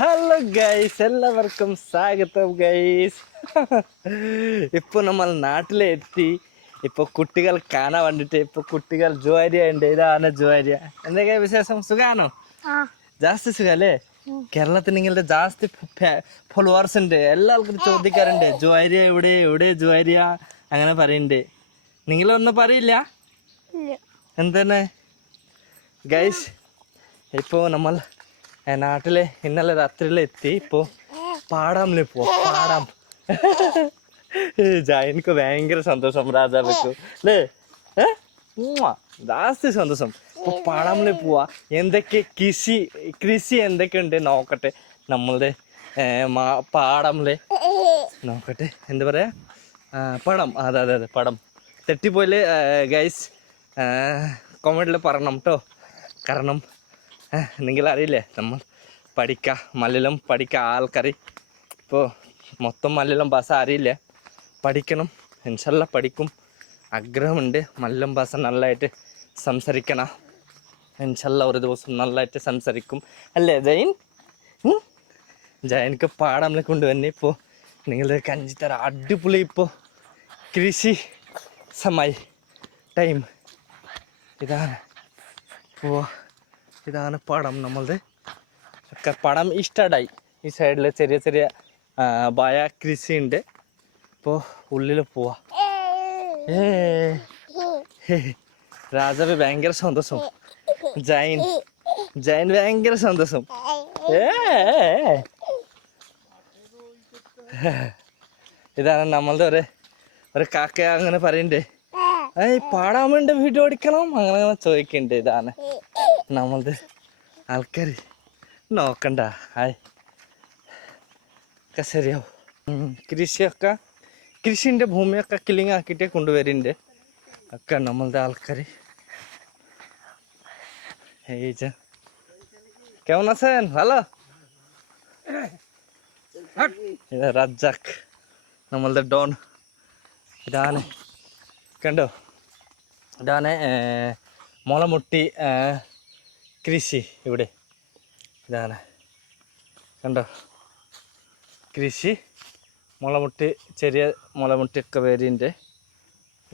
Hello guys, എല്ലാവർക്കും സ്വാഗതം guys. ഇപ്പോൾ നമ്മൾ നാട്ടിലെത്തി. ഇപ്പോൾ കുട്ടികൾ കാണാൻ വേണ്ടിയിട്ട് ഇപ്പോൾ കുട്ടികൾ ജോരിയ ഉണ്ട്. ഇതാണ് ജോരിയ. എന്തൊക്കെയാ വിശേഷം? സുഖാണോ? ജാസ്തി സുഖല്ലേ? കേരളത്തിൽ നിങ്ങളുടെ ജാസ്തി ഫോളോവേഴ്സ് ഉണ്ട്. എല്ലാവർക്കും ചോദിക്കാറുണ്ട് ജോരിയ എവിടെ എവിടെ ജോരിയ അങ്ങനെ പറയുന്നുണ്ട്. നിങ്ങളൊന്നും പറയില്ല എന്താണ് ഗൈസ്? ഇപ്പോൾ നമ്മൾ നാട്ടിലെ ഇന്നലെ രാത്രിയിലെത്തി. ഇപ്പോൾ പാടാമിൽ പോവാ. പാടാം. ജായനിക്ക് ഭയങ്കര സന്തോഷം. രാജാവയ്ക്ക് അല്ലേ? ജാസ്തി സന്തോഷം. ഇപ്പോൾ പാടാമിൽ പോവാ. എന്തൊക്കെ കൃഷി എന്തൊക്കെയുണ്ട് നോക്കട്ടെ. നമ്മളുടെ പാടമിലെ നോക്കട്ടെ. എന്താ പറയാ, പടം. അതെ പടം. തെറ്റിപ്പോയില്ലേ ഗൈസ്? കോമഡിയിൽ പറയണം കേട്ടോ. കാരണം നിങ്ങളറിയില്ലേ, നമ്മൾ മലയാളം പഠിക്കുക ആൾക്കാർ ഇപ്പോൾ മൊത്തം മലയാളം ഭാഷ അറിയില്ല. പഠിക്കണം, ഇൻഷാല്ലാ പഠിക്കും. ആഗ്രഹമുണ്ട് മലയാളം ഭാഷ നല്ലതായിട്ട് സംസാരിക്കണം. ഇൻഷാല്ലാ ഒരു ദിവസം നല്ലതായിട്ട് സംസാരിക്കും. അല്ലേ ജൈൻ? ജൈനിക്ക് പാടം കൊണ്ടുവന്നെ. ഇപ്പോൾ നിങ്ങളുടെ കഞ്ചിത്തറ അടിപൊളി. ഇപ്പോൾ കൃഷി സമയ ടൈം ഇതാണ്. ഇപ്പോൾ ഇതാണ് പടം. നമ്മളുടെ ഒക്കെ പടം സ്റ്റാർട്ടായി. ഈ സൈഡിൽ ചെറിയ ചെറിയ ബായ കൃഷി ഉണ്ട്. ഇപ്പോൾ ഉള്ളിൽ പോവാ. രാജാവ് ഭയങ്കര സന്തോഷം. ജൈൻ ഭയങ്കര സന്തോഷം. ഇതാണ് നമ്മളുടെ ഒരു കാക്ക അങ്ങനെ പറയണ്ടേ, പാടാൻ വേണ്ടി വീഡിയോ എടുക്കണം അങ്ങനെ ചോദിക്കണ്ട്. ഇതാണ് നമ്മളത് ആൾക്കാർ നോക്കണ്ട. ഒക്കെ ശരിയാവും. കൃഷിൻ്റെ ഭൂമിയൊക്കെ ക്ലീൻ ആക്കിയിട്ടേ കൊണ്ടുവരുന്നുണ്ട് ഒക്കെ നമ്മളുടെ ആൾക്കാർ. কেমন আছেন? ভালো? রাজ্জাক നമ്മളുടെ ഡോൺ. ഇതാണ് കണ്ടോ, ഇതാണ് മുളമുട്ടി കൃഷി. ഇവിടെ ഇതാണ് കണ്ടോ കൃഷി. മുളമുട്ടി, ചെറിയ മുളമുട്ടിയൊക്കെ വരുന്നുണ്ട്.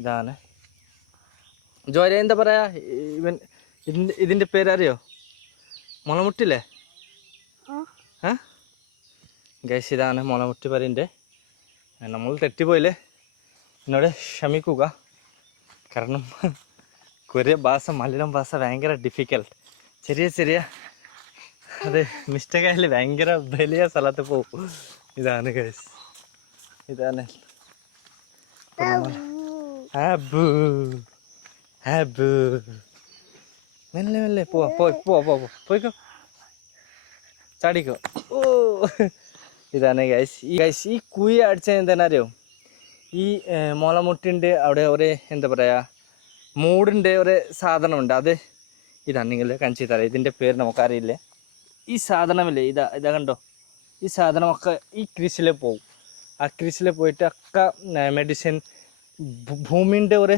ഇതാണ് ജോലി. എന്താ പറയാ ഇതിൻ്റെ പേരറിയോ? മുളമുട്ടില്ലേ? ഗൈസ് ഇതാണ് മുളമുട്ടി പറയുന്നുണ്ട്. നമ്മൾ തെറ്റിപ്പോയില്ലേ, എന്നോട് ക്ഷമിക്കുക. കാരണം കൊറിയ ഭാഷ മലയാളം ഭാഷ ഭയങ്കര ഡിഫിക്കൽട്ട്. ചെറിയ അത് മിസ്റ്റേക്കായാലും ഭയങ്കര വലിയ സ്ഥലത്ത് പോവും. ഇതാണ് ഗൈസ്, ഇതാണ് മെല്ലെ പോയിക്കോ, ചാടിക്കോ. ഓ ഇതാണ് ഗൈസ്. ഈ കുഴി അടിച്ചത് എന്താണെന്നറിയോ? ഈ മുളമുട്ടിൻ്റെ അവിടെ ഒരു എന്താ പറയുക, മൂടിൻ്റെ ഒരു സാധനമുണ്ട്. അത് ഇതാണ് നിങ്ങൾ കാണിച്ചു തരാം. ഇതിൻ്റെ പേര് നമുക്കറിയില്ല. ഈ സാധനമില്ലേ, ഇതാ കണ്ടോ? ഈ സാധനമൊക്കെ ഈ കൃഷിയിൽ പോവും. ആ കൃഷിയിൽ പോയിട്ട് ഒക്കെ മെഡിസിൻ, ഭൂമിൻ്റെ ഒരു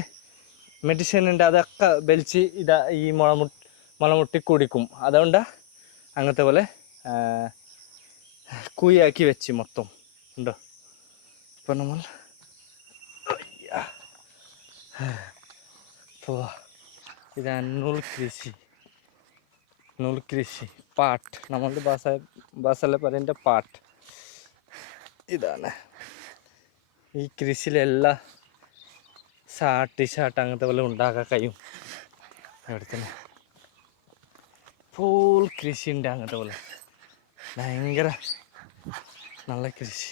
മെഡിസിൻ ഉണ്ട്. അതൊക്കെ വലിച്ച് ഈ മുളമുട്ടി കുടിക്കും. അതുകൊണ്ട് അങ്ങനത്തെ പോലെ കുഴിയാക്കി വെച്ച് മൊത്തം ഉണ്ടോ. ഇപ്പം നമ്മൾ ഇതാണ് നൂൽകൃഷി പാട്ട്. നമ്മളുടെ ഭാഷയിൽ പറയുന്ന പാട്ട്. ഇതാണ് ഈ കൃഷിയിലെല്ലാം ഷാട്ട് അങ്ങനത്തെ പോലെ ഉണ്ടാക്കാൻ കഴിയും. അവിടെ തന്നെ ഫുൾ കൃഷി ഉണ്ട്. അങ്ങനത്തെ പോലെ ഭയങ്കര നല്ല കൃഷി.